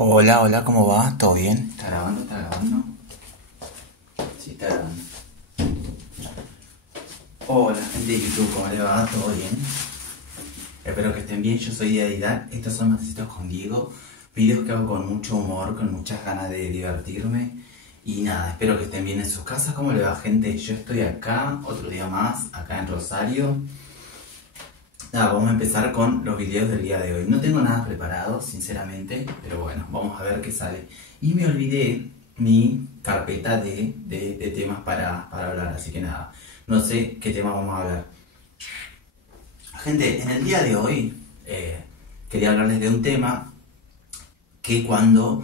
Hola, hola, ¿cómo va? ¿Todo bien? ¿Está grabando? ¿Está grabando? Sí, está grabando. Hola, gente de YouTube, ¿cómo le va? ¿Todo bien? Espero que estén bien, yo soy Didac. Estos son Matecitos con Diego. Videos que hago con mucho humor, con muchas ganas de divertirme. Y nada, espero que estén bien en sus casas. ¿Cómo le va, gente? Yo estoy acá, otro día más, acá en Rosario. Nada, vamos a empezar con los videos del día de hoy. No tengo nada preparado, sinceramente, pero bueno, vamos a ver qué sale. Y me olvidé mi carpeta de temas para hablar, así que nada, no sé qué tema vamos a hablar. Gente, en el día de hoy quería hablarles de un tema que cuando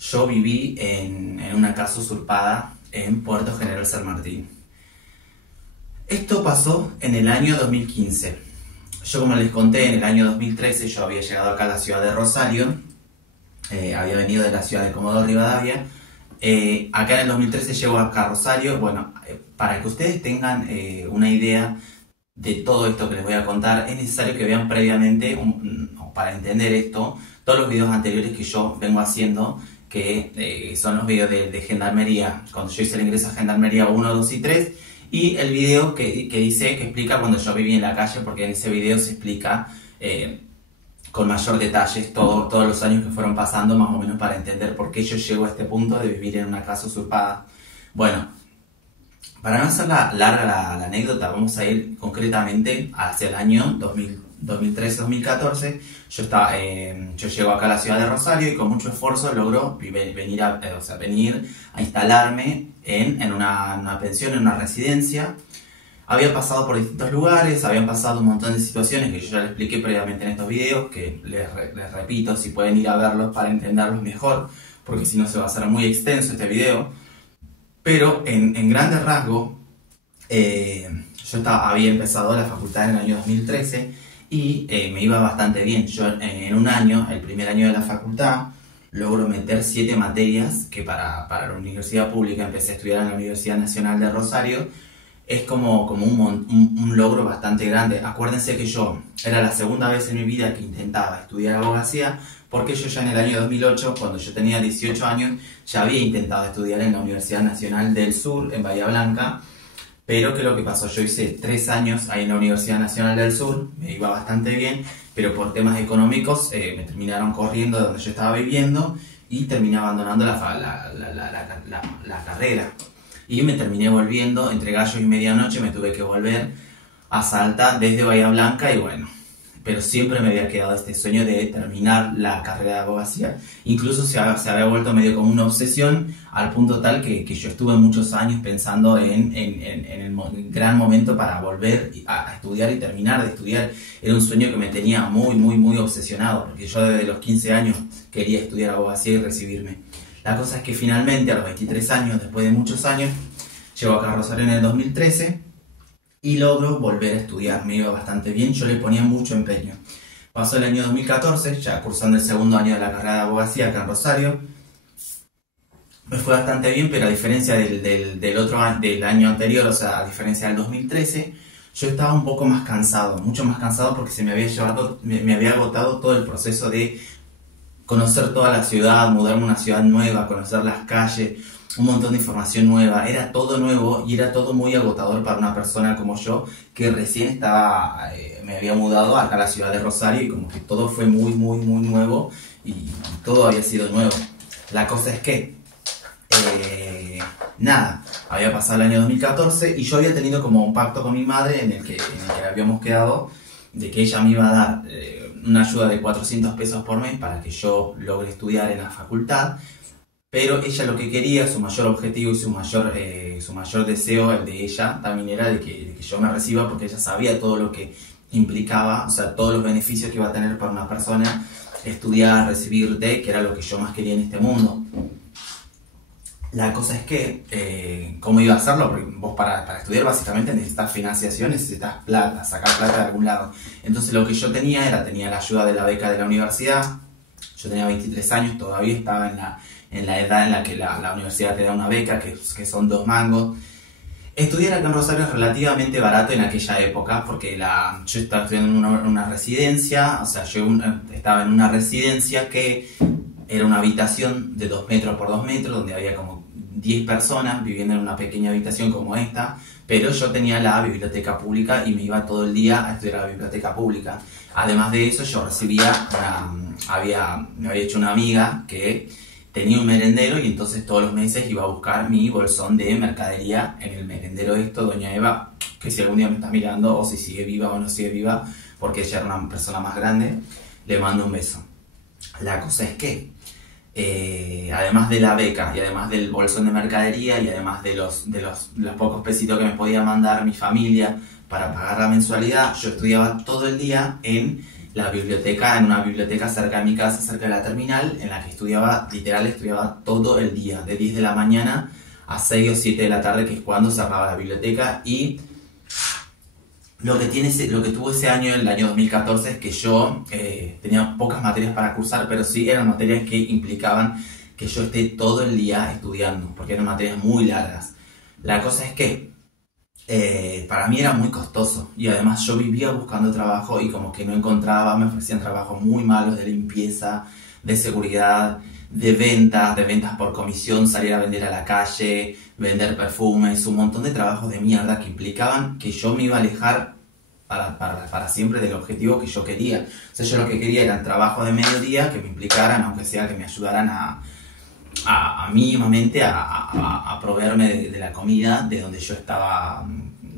yo viví en una casa usurpada en Puerto General San Martín. Esto pasó en el año 2015. Yo, como les conté, en el año 2013 yo había llegado acá a la ciudad de Rosario, había venido de la ciudad de Comodoro Rivadavia. Acá en el 2013 llego acá a Rosario. Bueno, para que ustedes tengan una idea de todo esto que les voy a contar, es necesario que vean previamente, para entender esto, todos los videos anteriores que yo vengo haciendo, que son los videos de Gendarmería, cuando yo hice el ingreso a Gendarmería 1, 2 y 3, y el video que explica cuando yo viví en la calle, porque en ese video se explica con mayor detalles todos los años que fueron pasando, más o menos para entender por qué yo llego a este punto de vivir en una casa usurpada. Bueno, para no hacer larga la anécdota, vamos a ir concretamente hacia el año 2013-2014. Yo llego acá a la ciudad de Rosario y con mucho esfuerzo logro venir a instalarme en una pensión, en una residencia. Había pasado por distintos lugares, habían pasado un montón de situaciones que yo ya les expliqué previamente en estos videos, que les repito, si pueden ir a verlos para entenderlos mejor, porque si no se va a hacer muy extenso este video. Pero en grandes rasgos, había empezado la facultad en el año 2013 y me iba bastante bien. Yo en un año, el primer año de la facultad, logro meter 7 materias que para la universidad pública, empecé a estudiar en la Universidad Nacional de Rosario. Es como un logro bastante grande. Acuérdense que yo era la segunda vez en mi vida que intentaba estudiar abogacía, porque yo ya en el año 2008, cuando yo tenía 18 años, ya había intentado estudiar en la Universidad Nacional del Sur, en Bahía Blanca. Pero ¿qué es lo que pasó? Yo hice 3 años ahí en la Universidad Nacional del Sur, me iba bastante bien, pero por temas económicos me terminaron corriendo de donde yo estaba viviendo y terminé abandonando la carrera. Y me terminé volviendo, entre gallos y medianoche me tuve que volver a Salta desde Bahía Blanca y bueno, pero siempre me había quedado este sueño de terminar la carrera de abogacía. Incluso se había vuelto medio como una obsesión, al punto tal que yo estuve muchos años pensando en el gran momento para volver a estudiar y terminar de estudiar. Era un sueño que me tenía muy obsesionado, porque yo desde los 15 años quería estudiar abogacía y recibirme. La cosa es que finalmente, a los 23 años, después de muchos años, llego acá a Rosario en el 2013 y logro volver a estudiar. Me iba bastante bien, yo le ponía mucho empeño. Pasó el año 2014, ya cursando el segundo año de la carrera de abogacía acá en Rosario. Me fue bastante bien, pero a diferencia del año anterior, o sea, a diferencia del 2013, yo estaba un poco más cansado, mucho más cansado, porque me había agotado todo el proceso de conocer toda la ciudad, mudarme a una ciudad nueva, conocer las calles, un montón de información nueva. Era todo nuevo y era todo muy agotador para una persona como yo, que recién me había mudado acá a la ciudad de Rosario, y como que todo fue muy nuevo y todo había sido nuevo. La cosa es que había pasado el año 2014 y yo había tenido como un pacto con mi madre en el que habíamos quedado de que ella me iba a dar una ayuda de 400 pesos por mes para que yo logre estudiar en la facultad. Pero ella lo que quería, su mayor objetivo y su mayor deseo, el de ella, también era de que yo me reciba, porque ella sabía todo lo que implicaba, o sea, todos los beneficios que iba a tener para una persona estudiar, recibirte, que era lo que yo más quería en este mundo. La cosa es que, ¿cómo iba a hacerlo? Porque vos para estudiar básicamente necesitas financiación, necesitas plata, sacar plata de algún lado. Entonces lo que yo tenía la ayuda de la beca de la universidad. Yo tenía 23 años, todavía estaba en la edad en la que la universidad te da una beca, que son 2 mangos. Estudiar acá en Rosario es relativamente barato en aquella época, porque yo estaba estudiando en una residencia, o sea, yo estaba en una residencia que Era una habitación de 2 metros por 2 metros, donde había como 10 personas viviendo en una pequeña habitación como esta, pero yo tenía la biblioteca pública y me iba todo el día a estudiar a la biblioteca pública. Además de eso, yo recibía me había hecho una amiga que tenía un merendero y entonces todos los meses iba a buscar mi bolsón de mercadería en el merendero doña Eva, que si algún día me está mirando o si sigue viva o no sigue viva, porque ella era una persona más grande, le mando un beso. La cosa es que además de la beca y además del bolsón de mercadería y además de los pocos pesitos que me podía mandar mi familia para pagar la mensualidad, yo estudiaba todo el día en la biblioteca, en una biblioteca cerca de mi casa, cerca de la terminal, en la que estudiaba todo el día, de 10 de la mañana a 6 o 7 de la tarde, que es cuando cerraba la biblioteca. Y lo que tuvo ese año, el año 2014, es que yo tenía pocas materias para cursar, pero sí eran materias que implicaban que yo esté todo el día estudiando, porque eran materias muy largas. La cosa es que para mí era muy costoso y además yo vivía buscando trabajo y como que no encontraba, me ofrecían trabajos muy malos de limpieza, de seguridad, de ventas por comisión, salir a vender a la calle, vender perfumes, un montón de trabajos de mierda que implicaban que yo me iba a alejar para siempre del objetivo que yo quería. O sea, yo lo que quería era un trabajo de mediodía que me implicaran, aunque sea que me ayudaran mínimamente a proveerme de la comida de donde yo estaba,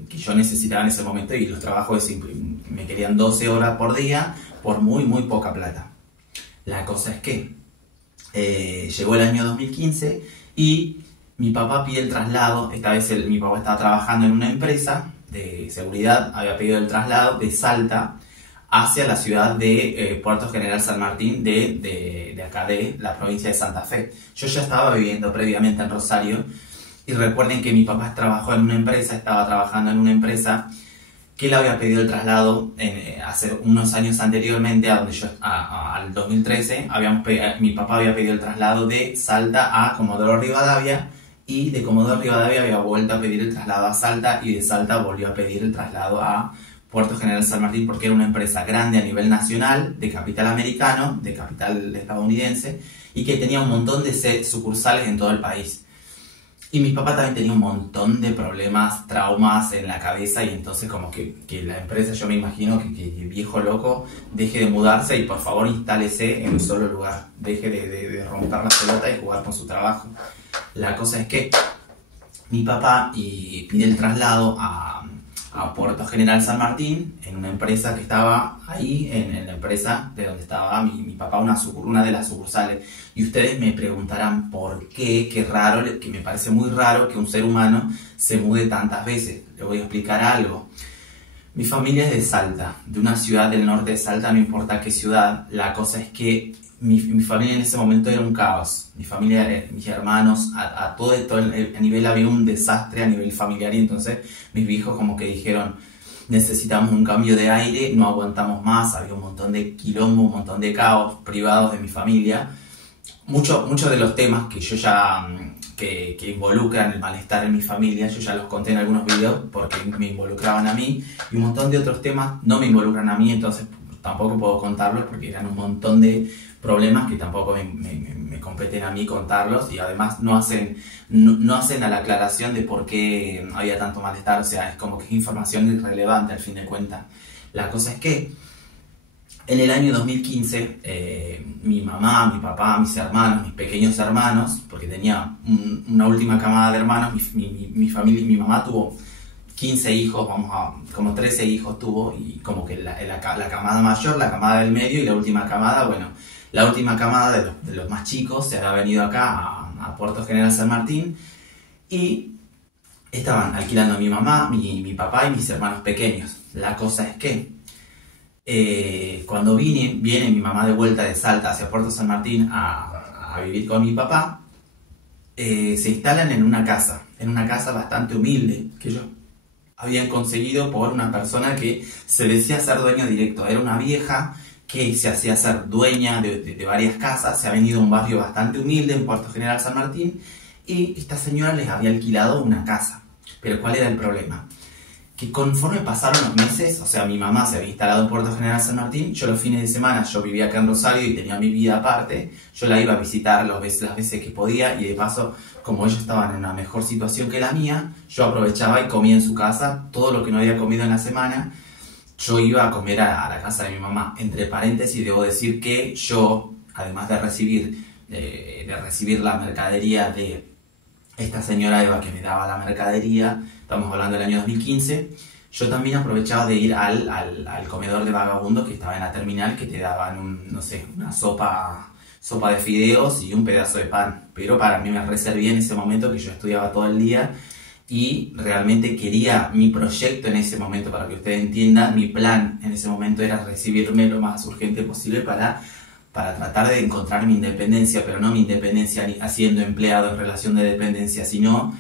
que yo necesitaba en ese momento, y los trabajos me querían 12 horas por día por muy poca plata. La cosa es que llegó el año 2015 y mi papá pide el traslado. Esta vez mi papá estaba trabajando en una empresa de seguridad, había pedido el traslado de Salta hacia la ciudad de Puerto General San Martín, de acá de la provincia de Santa Fe. Yo ya estaba viviendo previamente en Rosario, y recuerden que mi papá estaba trabajando en una empresa que le había pedido el traslado hace unos años anteriormente, al 2013, mi papá había pedido el traslado de Salta a Comodoro Rivadavia, y de Comodoro Rivadavia había vuelto a pedir el traslado a Salta, y de Salta volvió a pedir el traslado a Puerto General San Martín, porque era una empresa grande a nivel nacional, de capital americano, de capital estadounidense, y que tenía un montón de sucursales en todo el país. Y mi papá también tenía un montón de problemas, traumas en la cabeza, y entonces como que la empresa, yo me imagino que el viejo loco deje de mudarse y por favor instálese en un solo lugar, deje de romper la pelota y jugar con su trabajo. La cosa es que mi papá pide el traslado a Puerto General San Martín, en una empresa que estaba ahí, en la empresa de donde estaba mi papá, una de las sucursales. Y ustedes me preguntarán por qué, qué raro, que me parece muy raro que un ser humano se mude tantas veces. Le voy a explicar algo. Mi familia es de Salta, de una ciudad del norte de Salta, no importa qué ciudad. La cosa es que mi familia en ese momento era un caos. Mi familia, mis hermanos, a todo el nivel había un desastre a nivel familiar, y entonces mis viejos como que dijeron: necesitamos un cambio de aire, no aguantamos más. Había un montón de quilombo, un montón de caos privados de mi familia. Muchos de los temas que yo ya que involucran el malestar en mi familia, yo ya los conté en algunos videos porque me involucraban a mí, y un montón de otros temas no me involucran a mí, entonces tampoco puedo contarlos porque eran un montón de problemas que tampoco me competen a mí contarlos, y además no hacen a la aclaración de por qué había tanto malestar. O sea, es como que es información irrelevante al fin de cuentas. La cosa es que en el año 2015 mi mamá, mi papá, mis hermanos, mis pequeños hermanos, porque tenía una última camada de hermanos, mi familia, mi mamá tuvo 15 hijos, como 13 hijos tuvo, y como que la camada mayor, la camada del medio y la última camada, la última camada de los más chicos se había venido acá a Puerto General San Martín, y estaban alquilando a mi mamá, mi papá y mis hermanos pequeños. La cosa es que cuando viene mi mamá de vuelta de Salta hacia Puerto San Martín a vivir con mi papá, se instalan en una casa bastante humilde que ellos habían conseguido por una persona que se decía ser dueño directo. Era una vieja que se hacía ser dueña de varias casas, se ha venido a un barrio bastante humilde en Puerto General San Martín, y esta señora les había alquilado una casa. Pero ¿cuál era el problema? que conforme pasaron los meses, o sea, mi mamá se había instalado en Puerto General San Martín, yo los fines de semana, yo vivía acá en Rosario y tenía mi vida aparte, yo la iba a visitar las veces que podía, y de paso, como ellos estaban en una mejor situación que la mía, yo aprovechaba y comía en su casa todo lo que no había comido en la semana. Yo iba a comer a la casa de mi mamá. Entre paréntesis, debo decir que yo, además de recibir la mercadería de esta señora Eva que me daba la mercadería, estamos hablando del año 2015, yo también aprovechaba de ir al comedor de vagabundo que estaba en la terminal, que te daban no sé, una sopa de fideos y un pedazo de pan. Pero para mí me reservé en ese momento, que yo estudiaba todo el día y realmente quería, mi proyecto en ese momento, para que ustedes entiendan, mi plan en ese momento era recibirme lo más urgente posible para tratar de encontrar mi independencia, pero no mi independencia siendo empleado en relación de dependencia, sino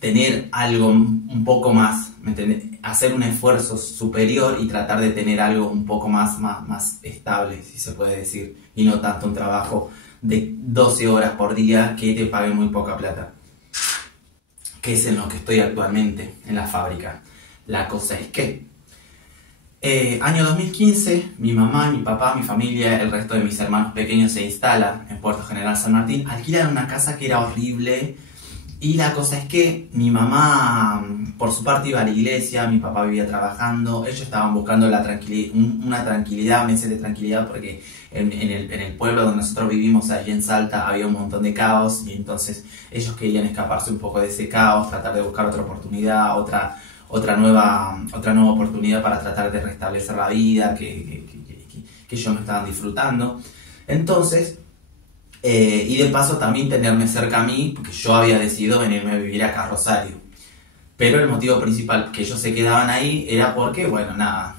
tener algo un poco más, ¿me entiendes? Hacer un esfuerzo superior y tratar de tener algo un poco más estable, si se puede decir, y no tanto un trabajo de 12 horas por día que te pague muy poca plata, que es en lo que estoy actualmente, en la fábrica. La cosa es que año 2015, mi mamá, mi papá, mi familia, el resto de mis hermanos pequeños se instalan en Puerto General San Martín, alquilan una casa que era horrible, y la cosa es que mi mamá, por su parte, iba a la iglesia, mi papá vivía trabajando, ellos estaban buscando una tranquilidad, meses de tranquilidad, porque en el pueblo donde nosotros vivimos, allí en Salta, había un montón de caos, y entonces ellos querían escaparse un poco de ese caos, tratar de buscar otra oportunidad, otra nueva oportunidad para tratar de restablecer la vida que ellos no estaban disfrutando. Entonces, y de paso también tenerme cerca a mí, porque yo había decidido venirme a vivir acá a Rosario. Pero el motivo principal que ellos se quedaban ahí era porque, bueno, nada,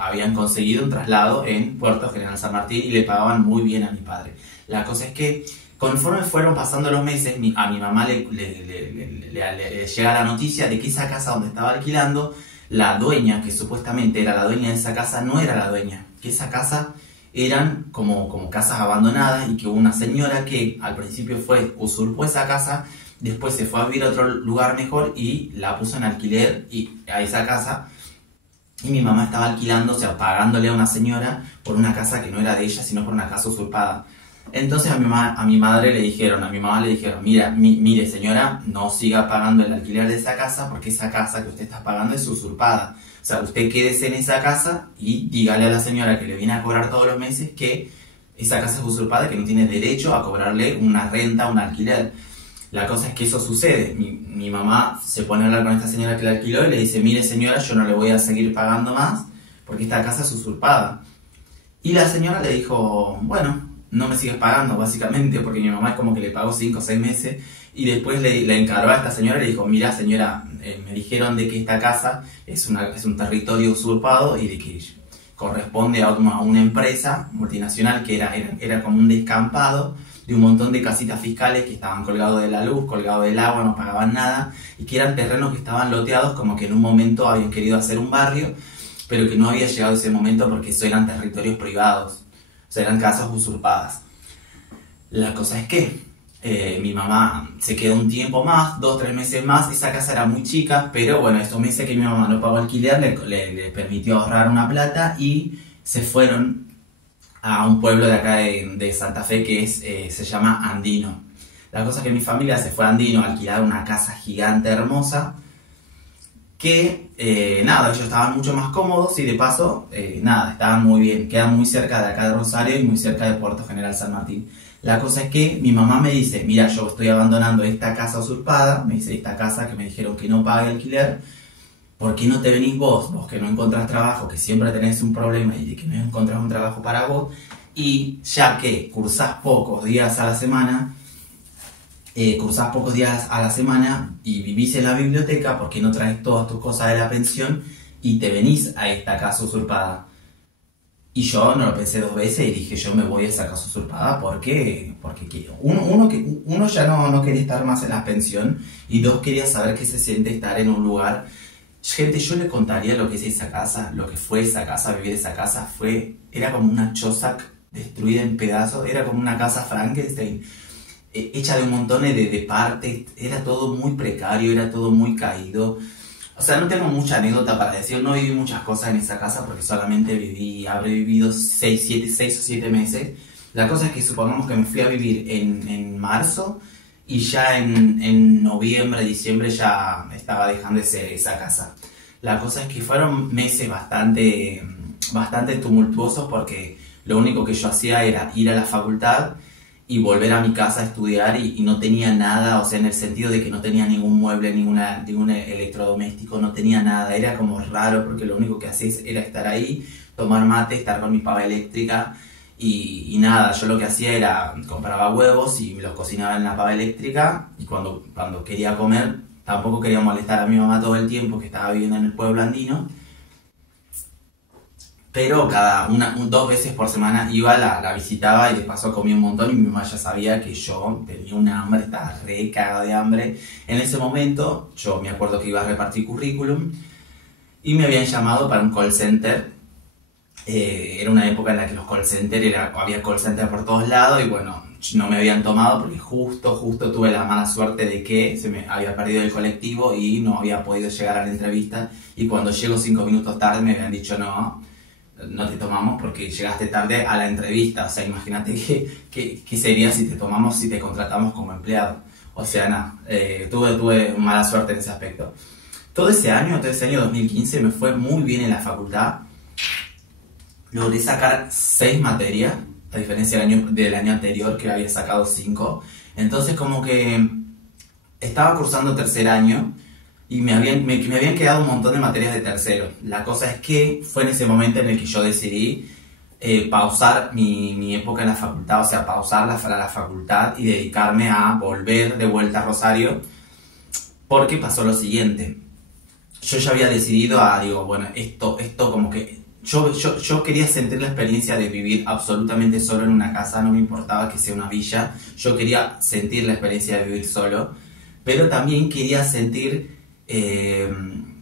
habían conseguido un traslado en Puerto General San Martín y le pagaban muy bien a mi padre. La cosa es que conforme fueron pasando los meses, a mi mamá le llega la noticia de que esa casa donde estaba alquilando, la dueña, que supuestamente era la dueña de esa casa, no era la dueña. Que esa casa eran como casas abandonadas, y que hubo una señora que al principio usurpó esa casa, después se fue a vivir a otro lugar mejor y la puso en alquiler a esa casa. Y mi mamá estaba alquilando, o sea, pagándole a una señora por una casa que no era de ella, sino por una casa usurpada. Entonces a mi mamá le dijeron, mire señora, no siga pagando el alquiler de esa casa, porque esa casa que usted está pagando es usurpada. O sea, usted quédese en esa casa y dígale a la señora que le viene a cobrar todos los meses que esa casa es usurpada y que no tiene derecho a cobrarle una renta, un alquiler. La cosa es que eso sucede. Mi mamá se pone a hablar con esta señora que la alquiló y le dice, mire señora, yo no le voy a seguir pagando más porque esta casa es usurpada. Y la señora le dijo, bueno, no me sigues pagando, básicamente, porque mi mamá es como que le pagó 5 o 6 meses, y después le encargó a esta señora y le dijo, mira señora, me dijeron de que esta casa es un territorio usurpado y de que corresponde a una empresa multinacional que era como un descampado de un montón de casitas fiscales que estaban colgados de la luz, colgados del agua, no pagaban nada, y que eran terrenos que estaban loteados, como que en un momento habían querido hacer un barrio, pero que no había llegado ese momento porque eso eran territorios privados. O sea, eran casas usurpadas. La cosa es que mi mamá se quedó un tiempo más, 2 o 3 meses más. Esa casa era muy chica, pero bueno, estos meses que mi mamá no pagó alquiler le permitió ahorrar una plata, y se fueron a un pueblo de acá de Santa Fe que se llama Andino. La cosa es que mi familia se fue a Andino a alquilar una casa gigante, hermosa, que ellos estaban mucho más cómodos, y de paso, estaban muy bien, quedan muy cerca de acá de Rosario y muy cerca de Puerto General San Martín. La cosa es que mi mamá me dice, mira, yo estoy abandonando esta casa usurpada, me dice, esta casa que me dijeron que no pague alquiler, ¿por qué no te venís vos que no encontrás trabajo, que siempre tenés un problema y de que no encontrás un trabajo para vos, y ya que cursás pocos días a la semana, y vivís en la biblioteca, porque no traes todas tus cosas de la pensión y te venís a esta casa usurpada? Y yo no lo pensé 2 veces y dije, yo me voy a esa casa usurpada porque uno ya no quería estar más en la pensión, y 2, quería saber qué se siente estar en un lugar. Gente, yo le contaría lo que es esa casa, lo que fue esa casa, vivir esa casa. Era como una choza destruida en pedazos, era como una casa Frankenstein, hecha de un montón de partes, era todo muy precario, era todo muy caído. O sea, no tengo mucha anécdota para decir, no viví muchas cosas en esa casa porque solamente habré vivido 6 o 7 meses. La cosa es que supongamos que me fui a vivir en marzo y ya en noviembre, diciembre ya estaba dejando esa casa. La cosa es que fueron meses bastante tumultuosos porque lo único que yo hacía era ir a la facultad y volver a mi casa a estudiar y no tenía nada, o sea, en el sentido de que no tenía ningún mueble, ningún electrodoméstico, no tenía nada, era como raro porque lo único que hacía era estar ahí, tomar mate, estar con mi pava eléctrica y nada, yo lo que hacía era compraba huevos y me los cocinaba en la pava eléctrica y cuando quería comer tampoco quería molestar a mi mamá todo el tiempo que estaba viviendo en el pueblo andino. Pero cada 2 veces por semana iba, la visitaba y de paso comía un montón y mi mamá ya sabía que yo tenía una hambre, estaba re cagada de hambre. En ese momento yo me acuerdo que iba a repartir currículum y me habían llamado para un call center. Era una época en la que los call centers, había call center por todos lados y bueno, no me habían tomado porque justo tuve la mala suerte de que se me había perdido el colectivo y no había podido llegar a la entrevista y cuando llego 5 minutos tarde me habían dicho no te tomamos porque llegaste tarde a la entrevista. O sea, imagínate qué sería si te contratamos como empleado. O sea, nada, tuve mala suerte en ese aspecto. Todo ese año 2015 me fue muy bien en la facultad. Logré sacar 6 materias, a diferencia del año anterior que había sacado 5. Entonces como que estaba cursando tercer año y me habían quedado un montón de materias de tercero. La cosa es que fue en ese momento en el que yo decidí pausar mi época en la facultad, o sea, pausar la facultad y dedicarme a volver de vuelta a Rosario, porque pasó lo siguiente. Yo ya había decidido esto como que yo quería sentir la experiencia de vivir absolutamente solo en una casa, no me importaba que sea una villa, yo quería sentir la experiencia de vivir solo, pero también quería sentir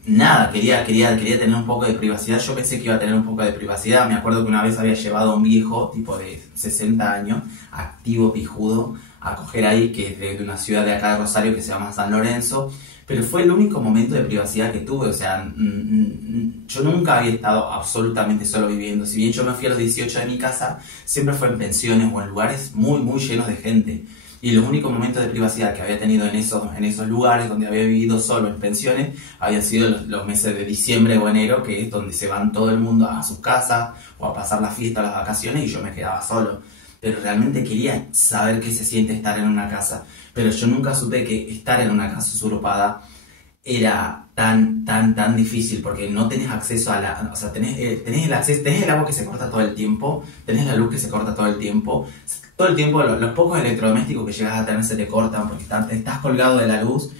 quería tener un poco de privacidad. Yo pensé que iba a tener un poco de privacidad. Me acuerdo que una vez había llevado a un viejo, tipo de 60 años, activo, pijudo, a coger ahí, que es de una ciudad de acá de Rosario que se llama San Lorenzo. Pero fue el único momento de privacidad que tuve. O sea, yo nunca había estado absolutamente solo viviendo. Si bien yo me fui a los 18 de mi casa, siempre fue en pensiones o en lugares muy, muy llenos de gente. Y los únicos momentos de privacidad que había tenido en esos lugares donde había vivido solo en pensiones habían sido los meses de diciembre o enero, que es donde se van todo el mundo a sus casas o a pasar la fiesta o las vacaciones y yo me quedaba solo. Pero realmente quería saber qué se siente estar en una casa. Pero yo nunca supe que estar en una casa usurpada era tan difícil porque no tenés acceso o sea, tenés el agua que se corta todo el tiempo, tenés la luz que se corta todo el tiempo. Todo el tiempo los pocos electrodomésticos que llegas a tener se te cortan porque estás colgado de la luz,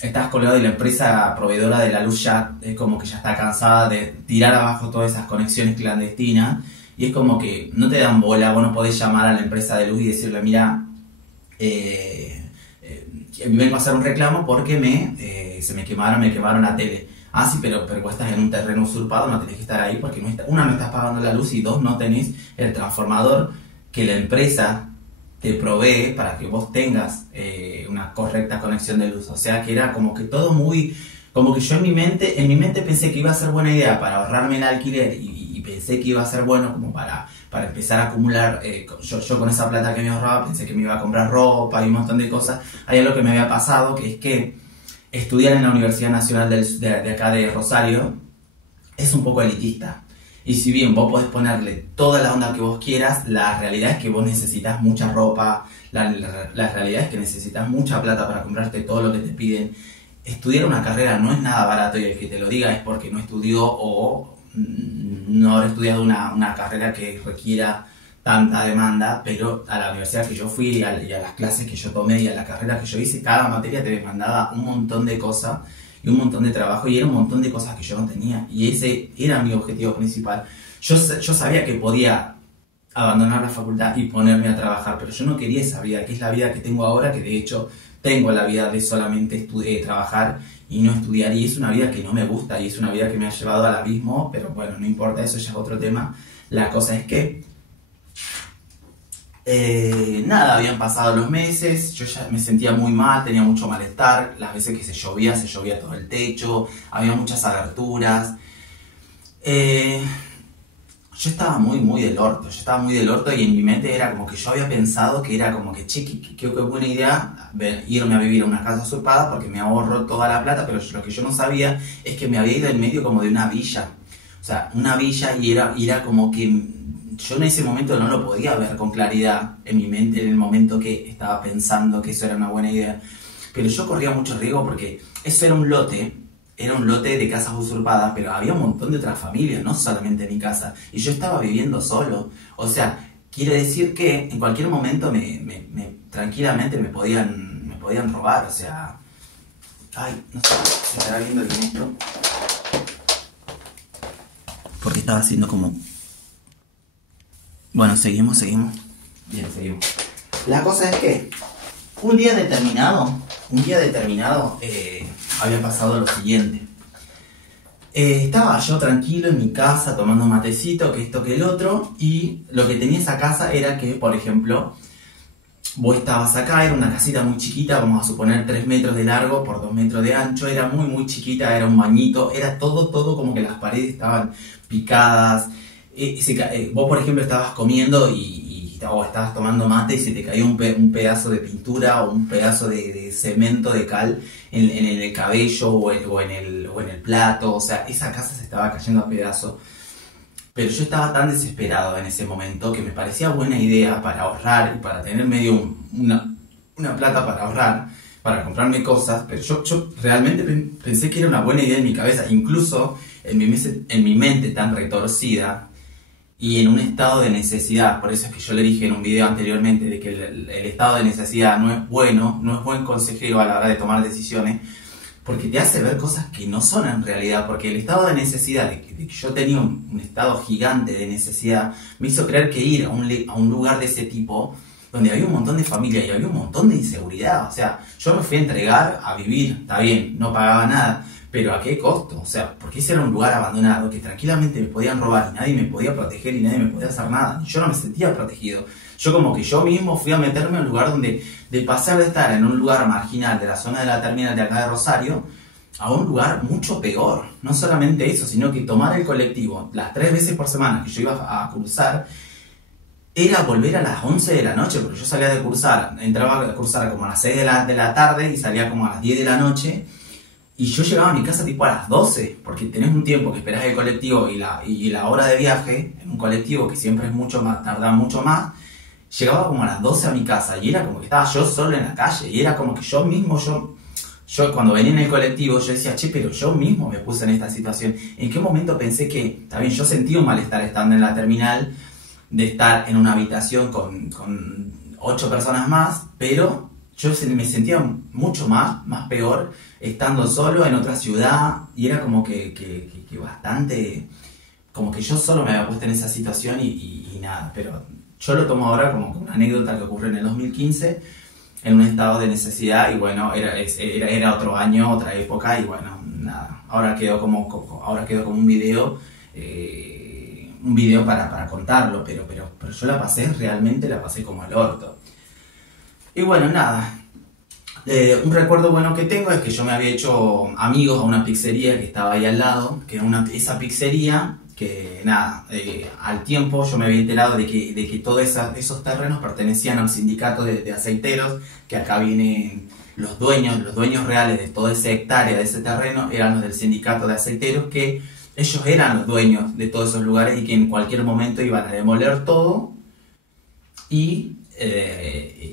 estás colgado y la empresa proveedora de la luz ya es como que ya está cansada de tirar abajo todas esas conexiones clandestinas y es como que no te dan bola. Vos no podés llamar a la empresa de luz y decirle, mira, vengo a hacer un reclamo porque me quemaron la tele. Ah, sí, pero vos estás en un terreno usurpado, no tenés que estar ahí porque no estás pagando la luz y 2, no tenés el transformador que la empresa te provee para que vos tengas una correcta conexión de luz. O sea que era como que todo muy... Como que yo en mi mente pensé que iba a ser buena idea para ahorrarme el alquiler y pensé que iba a ser bueno como para empezar a acumular. Yo con esa plata que me ahorraba pensé que me iba a comprar ropa y un montón de cosas. Hay algo que me había pasado, que es que estudiar en la Universidad Nacional de acá de Rosario es un poco elitista. Y si bien vos podés ponerle toda la onda que vos quieras, la realidad es que vos necesitas mucha ropa, la realidad es que necesitas mucha plata para comprarte todo lo que te piden. Estudiar una carrera no es nada barato y el que te lo diga es porque no estudió o no habrá estudiado una carrera que requiera tanta demanda, pero a la universidad que yo fui y a las clases que yo tomé y a la carrera que yo hice, cada materia te demandaba un montón de cosas y un montón de trabajo y era un montón de cosas que yo no tenía y ese era mi objetivo principal. Yo sabía que podía abandonar la facultad y ponerme a trabajar, pero yo no quería esa vida, que es la vida que tengo ahora, que de hecho tengo la vida de solamente trabajar y no estudiar, y es una vida que no me gusta y es una vida que me ha llevado al abismo, pero bueno, no importa, eso ya es otro tema. La cosa es que Nada, habían pasado los meses, yo ya me sentía muy mal, tenía mucho malestar, las veces que se llovía todo el techo, había muchas aberturas. Eh, yo estaba muy del orto, yo estaba muy del orto y en mi mente era como que yo había pensado que era como que, che, qué buena idea irme a vivir a una casa usurpada porque me ahorro toda la plata, pero lo que yo no sabía es que me había ido en medio como de una villa. O sea, una villa y era como que yo en ese momento no lo podía ver con claridad en mi mente en el momento que estaba pensando que eso era una buena idea. Pero yo corría mucho riesgo porque eso era un lote de casas usurpadas, pero había un montón de otras familias, no solamente mi casa. Y yo estaba viviendo solo. O sea, quiere decir que en cualquier momento tranquilamente me podían robar. O sea, ay, no sé, se estará viendo el ministro. Porque estaba haciendo como... Bueno, seguimos. Bien, seguimos. La cosa es que un día determinado, había pasado lo siguiente. Estaba yo tranquilo en mi casa tomando matecito, que esto que el otro, y lo que tenía esa casa era que, por ejemplo, vos estabas acá, era una casita muy chiquita, vamos a suponer 3 metros de largo por 2 metros de ancho, era muy chiquita, era un bañito, era todo como que las paredes estaban picadas. Vos, por ejemplo, estabas comiendo o estabas tomando mate y se te caía un pedazo de pintura o un pedazo de cemento, de cal en el cabello o en el plato. O sea, esa casa se estaba cayendo a pedazos. Pero yo estaba tan desesperado en ese momento que me parecía buena idea para ahorrar y para tener medio una plata para ahorrar, para comprarme cosas. Pero yo realmente pensé que era una buena idea en mi cabeza, incluso en mi mente tan retorcida y en un estado de necesidad. Por eso es que yo le dije en un video anteriormente de que el estado de necesidad no es bueno, no es buen consejero a la hora de tomar decisiones, porque te hace ver cosas que no son en realidad. Porque el estado de necesidad, de que yo tenía un estado gigante de necesidad, me hizo creer que ir a un lugar de ese tipo, donde había un montón de familia y había un montón de inseguridad. O sea, yo me fui a entregar a vivir, está bien, no pagaba nada, pero ¿a qué costo? O sea, porque ese era un lugar abandonado que tranquilamente me podían robar y nadie me podía proteger y nadie me podía hacer nada. Yo no me sentía protegido. Yo como que yo mismo fui a meterme a un lugar donde, de pasar de estar en un lugar marginal de la zona de la terminal de acá de Rosario, a un lugar mucho peor. No solamente eso, sino que tomar el colectivo las 3 veces por semana que yo iba a cursar, era volver a las 11 de la noche, porque yo salía de cursar, entraba a cursar como a las 6 de la tarde y salía como a las 10 de la noche. Y yo llegaba a mi casa tipo a las 12, porque tenés un tiempo que esperás el colectivo y la hora de viaje, en un colectivo que siempre es mucho más, tarda mucho más. Llegaba como a las 12 a mi casa y era como que estaba yo solo en la calle. Y era como que yo cuando venía en el colectivo, yo decía, che, pero yo mismo me puse en esta situación. ¿En qué momento pensé que, también yo sentí un malestar estando en la terminal, de estar en una habitación con 8 personas más, pero yo me sentía mucho más peor estando solo en otra ciudad, y era como que bastante, como que yo solo me había puesto en esa situación y nada. Pero yo lo tomo ahora como una anécdota que ocurrió en el 2015, en un estado de necesidad, y bueno, era otro año, otra época, y bueno, nada, ahora quedó como un video, para contarlo, pero yo realmente la pasé como el orto. Y bueno, nada. Un recuerdo bueno que tengo es que yo me había hecho amigos a una pizzería que estaba ahí al lado, que era esa pizzería que nada, al tiempo yo me había enterado de que todos esos terrenos pertenecían al sindicato de aceiteros, que acá vienen los dueños reales de toda esa hectárea de ese terreno, eran los del sindicato de aceiteros, que ellos eran los dueños de todos esos lugares y que en cualquier momento iban a demoler todo y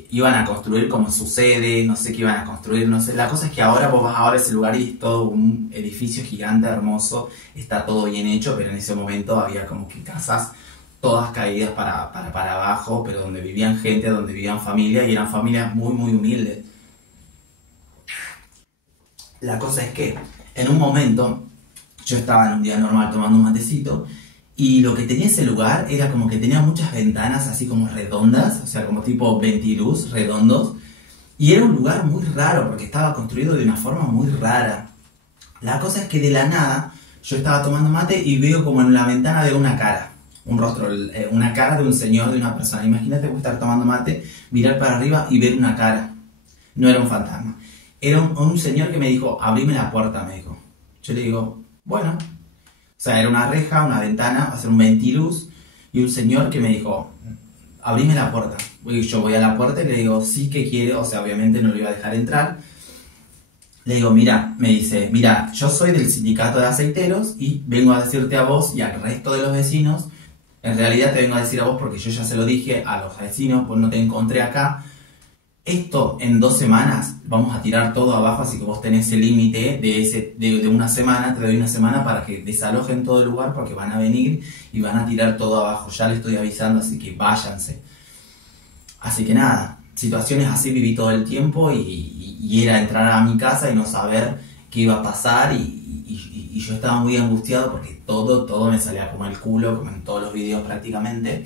iban a construir como su sede, no sé qué iban a construir, no sé. La cosa es que ahora vos vas ahora a ese lugar y es todo un edificio gigante, hermoso, está todo bien hecho, pero en ese momento había como que casas todas caídas para abajo, pero donde vivían gente, donde vivían familias, y eran familias muy humildes. La cosa es que en un momento yo estaba en un día normal tomando un matecito, y lo que tenía ese lugar era como que tenía muchas ventanas así como redondas, o sea, como tipo ventiluz redondos. Y era un lugar muy raro porque estaba construido de una forma muy rara. La cosa es que de la nada yo estaba tomando mate y veo como en la ventana de una cara. un rostro, una cara de un señor, de una persona. Imagínate vos estar tomando mate, mirar para arriba y ver una cara. No era un fantasma. Era un señor que me dijo, abrime la puerta, me dijo. Yo le digo, bueno. O sea, era una reja, una ventana, va a ser un ventiluz. Y un señor que me dijo, abrime la puerta. Y yo voy a la puerta y le digo, sí, ¿qué quiere? O sea, obviamente no lo iba a dejar entrar. Le digo, mira, me dice, mira, yo soy del sindicato de aceiteros y vengo a decirte a vos y al resto de los vecinos, en realidad te vengo a decir a vos porque yo ya se lo dije a los vecinos, pues no te encontré acá. Esto en 2 semanas vamos a tirar todo abajo, así que vos tenés el límite de una semana, te doy una semana para que desalojen todo el lugar porque van a venir y van a tirar todo abajo. Ya le estoy avisando, así que váyanse. Así que nada, situaciones así viví todo el tiempo y era entrar a mi casa y no saber qué iba a pasar y yo estaba muy angustiado porque todo me salía como el culo, como en todos los videos prácticamente.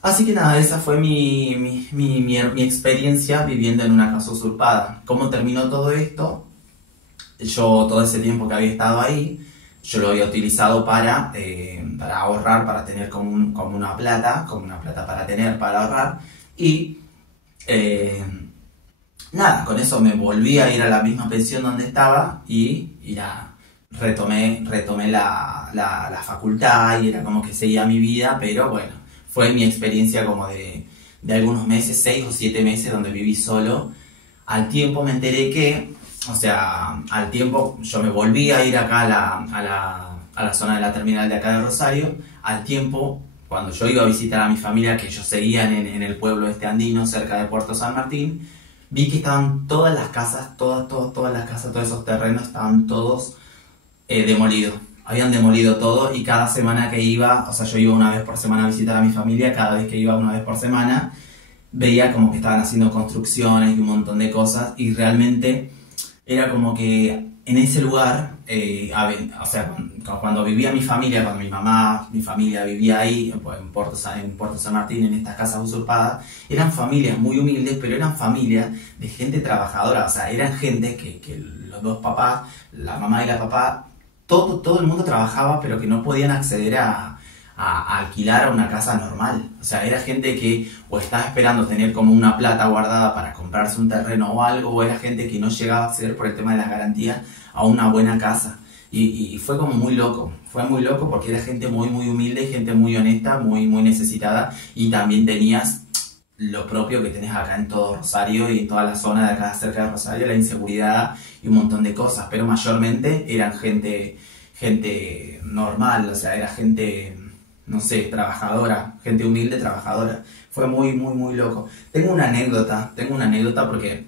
Así que nada, esa fue mi experiencia viviendo en una casa usurpada. ¿Cómo terminó todo esto? Yo todo ese tiempo que había estado ahí, yo lo había utilizado para ahorrar, para tener como una plata para tener, para ahorrar. Y nada, con eso me volví a ir a la misma pensión donde estaba y ya retomé la facultad y era como que seguía mi vida, pero bueno, fue mi experiencia como de algunos meses, 6 o 7 meses donde viví solo. Al tiempo me enteré que, o sea, al tiempo yo me volví a ir acá a la zona de la terminal de acá de Rosario. Al tiempo, cuando yo iba a visitar a mi familia, que ellos seguían en el pueblo este andino, cerca de Puerto San Martín, vi que estaban todas las casas, todas las casas, todos esos terrenos estaban todos demolidos. Habían demolido todo y cada semana que iba, o sea, yo iba una vez por semana a visitar a mi familia, cada vez que iba una vez por semana, veía como que estaban haciendo construcciones y un montón de cosas y realmente era como que en ese lugar, o sea, cuando vivía mi familia, cuando mi familia vivía ahí, en Puerto San Martín, en estas casas usurpadas, eran familias muy humildes, pero eran familias de gente trabajadora, o sea, eran gente que los dos papás, la mamá y la papá, todo el mundo trabajaba, pero que no podían acceder a alquilar a una casa normal. O sea, era gente que o estaba esperando tener como una plata guardada para comprarse un terreno o algo, o era gente que no llegaba a acceder por el tema de las garantías a una buena casa. Y fue como muy loco porque era gente muy humilde, gente muy honesta, muy necesitada, y también tenías lo propio que tenés acá en todo Rosario y en toda la zona de acá cerca de Rosario, la inseguridad y un montón de cosas, pero mayormente eran gente normal, o sea, era gente, no sé, trabajadora, gente humilde, trabajadora. Fue muy loco. Tengo una anécdota porque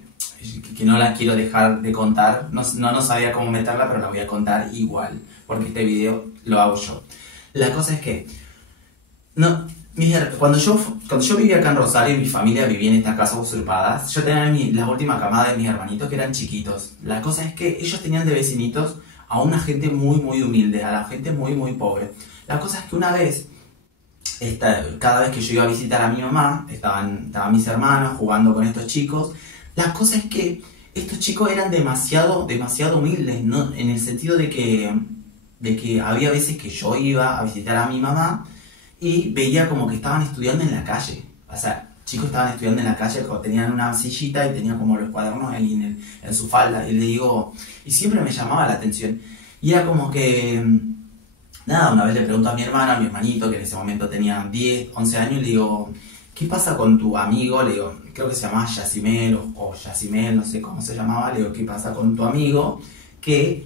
que no la quiero dejar de contar, no sabía cómo meterla, pero la voy a contar igual, porque este video lo hago yo. La cosa es que, cuando yo vivía acá en Rosario y mi familia vivía en estas casas usurpadas, yo tenía la última camada de mis hermanitos que eran chiquitos. La cosa es que ellos tenían de vecinitos a una gente muy humilde, a la gente muy pobre. La cosa es que una vez, cada vez que yo iba a visitar a mi mamá, estaban mis hermanos jugando con estos chicos. La cosa es que estos chicos eran demasiado humildes, ¿no? En el sentido de que había veces que yo iba a visitar a mi mamá y veía como que estaban estudiando en la calle. O sea, chicos estaban estudiando en la calle, tenían una sillita y tenían como los cuadernos ahí en su falda. Y le digo, y siempre me llamaba la atención. Y era como que, nada, una vez le pregunto a mi hermana, a mi hermanito, que en ese momento tenía 10, 11 años, y le digo, ¿qué pasa con tu amigo? Le digo, creo que se llamaba Yacimel o Yacimel, no sé cómo se llamaba. Le digo, ¿qué pasa con tu amigo que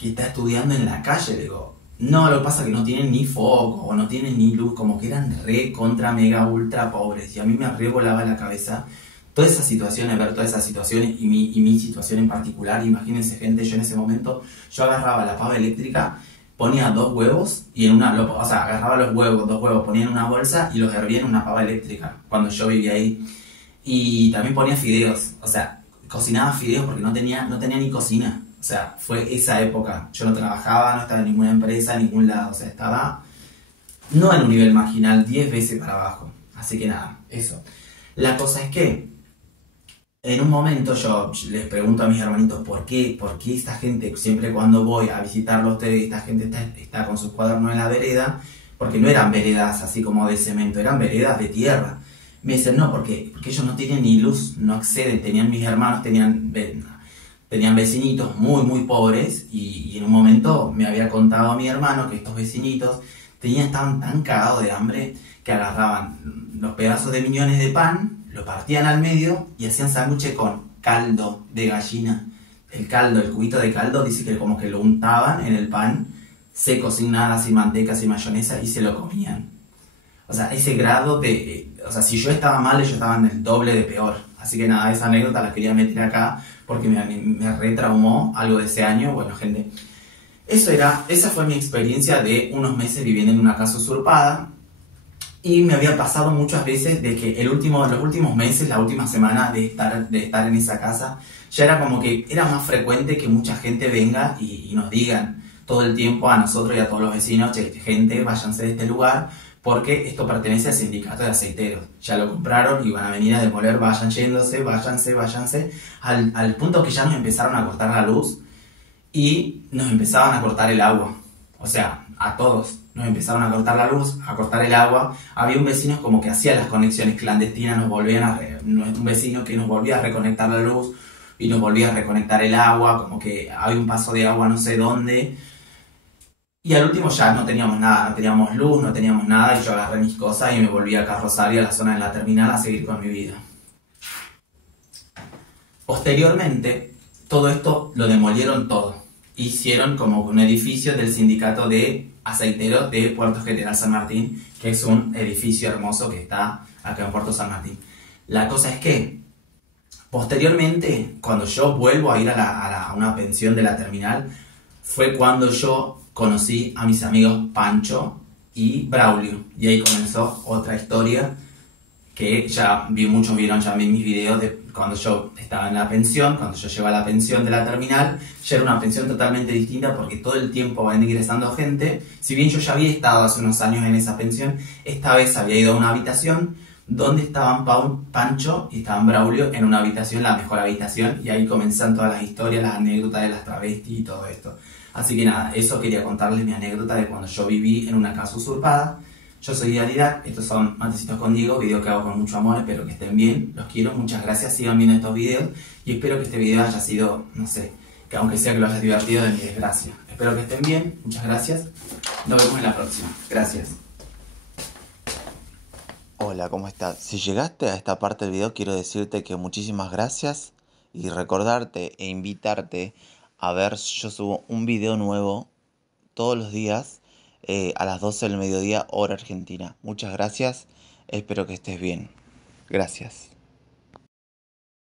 está estudiando en la calle? Le digo, no, lo que pasa es que no tienen ni foco o no tienen ni luz, como que eran re, contra, mega, ultra pobres. Y a mí me revolaba la cabeza todas esas situaciones, ver todas esas situaciones y mi situación en particular. Imagínense, gente, yo en ese momento, yo agarraba la pava eléctrica, ponía 2 huevos y agarraba los huevos, 2 huevos, ponía en una bolsa y los hervía en una pava eléctrica cuando yo vivía ahí. Y también ponía fideos, o sea, cocinaba fideos porque no tenía ni cocina. O sea, fue esa época. Yo no trabajaba, no estaba en ninguna empresa, en ningún lado. O sea, estaba no en un nivel marginal, 10 veces para abajo. Así que nada, eso. La cosa es que En un momento yo les pregunto a mis hermanitos por qué esta gente, siempre cuando voy a visitarlo a ustedes, esta gente está con sus cuadernos en la vereda, porque no eran veredas así como de cemento, eran veredas de tierra. Me dicen, no, porque ellos no tienen ni luz, no acceden, mis hermanos tenían vecinitos muy, muy pobres y en un momento me había contado a mi hermano que estos vecinitos estaban tan cagados de hambre que agarraban los pedazos de miñones de pan, lo partían al medio y hacían sándwiches con caldo de gallina. El cubito de caldo, dice que como que lo untaban en el pan, seco, sin nada, sin manteca, sin mayonesa, y se lo comían. O sea, ese grado de... O sea, si yo estaba mal, ellos estaban el doble de peor. Así que nada, esa anécdota la quería meter acá porque me retraumó algo de ese año. Bueno, gente, esa fue mi experiencia de unos meses viviendo en una casa usurpada. Y me había pasado muchas veces de que los últimos meses, la última semana de estar en esa casa, ya era como que era más frecuente que mucha gente venga y nos digan todo el tiempo a nosotros y a todos los vecinos, che, gente, váyanse de este lugar, porque esto pertenece al sindicato de aceiteros. Ya lo compraron y van a venir a demoler, vayan yéndose, váyanse, al punto que ya nos empezaron a cortar la luz y nos empezaban a cortar el agua. O sea, a todos nos empezaron a cortar la luz, a cortar el agua. Había un vecino como que hacía las conexiones clandestinas, un vecino que nos volvía a reconectar la luz y nos volvía a reconectar el agua, como que había un paso de agua no sé dónde. Y al último ya no teníamos nada, no teníamos luz, no teníamos nada, y yo agarré mis cosas y me volví acá a Rosario, a la zona de la terminal, a seguir con mi vida. Posteriormente, todo esto lo demolieron todo. Hicieron como un edificio del sindicato de aceiteros de Puerto General San Martín, que es un edificio hermoso que está acá en Puerto San Martín. La cosa es que, posteriormente, cuando yo vuelvo a ir a una pensión de la terminal, fue cuando yo conocí a mis amigos Pancho y Braulio. Y ahí comenzó otra historia que muchos vieron ya mis videos de cuando yo estaba en la pensión, cuando yo llegué a la pensión de la terminal. Ya era una pensión totalmente distinta porque todo el tiempo va ingresando gente. Si bien yo ya había estado hace unos años en esa pensión, esta vez había ido a una habitación donde estaban Pancho y estaban Braulio en una habitación, la mejor habitación, y ahí comienzan todas las historias, las anécdotas de las travestis y todo esto. Así que nada, eso quería contarles mi anécdota de cuando yo viví en una casa usurpada. Yo soy Didac, estos son Matecitos con Diego, video que hago con mucho amor, espero que estén bien, los quiero, muchas gracias, sigan viendo estos videos y espero que este video haya sido, no sé, que aunque sea que lo hayas divertido de mi desgracia. Espero que estén bien, muchas gracias, nos vemos en la próxima, gracias. Hola, ¿cómo estás? Si llegaste a esta parte del video, quiero decirte que muchísimas gracias y recordarte e invitarte a ver, yo subo un video nuevo todos los días a las 12 del mediodía, hora argentina. Muchas gracias, espero que estés bien. Gracias.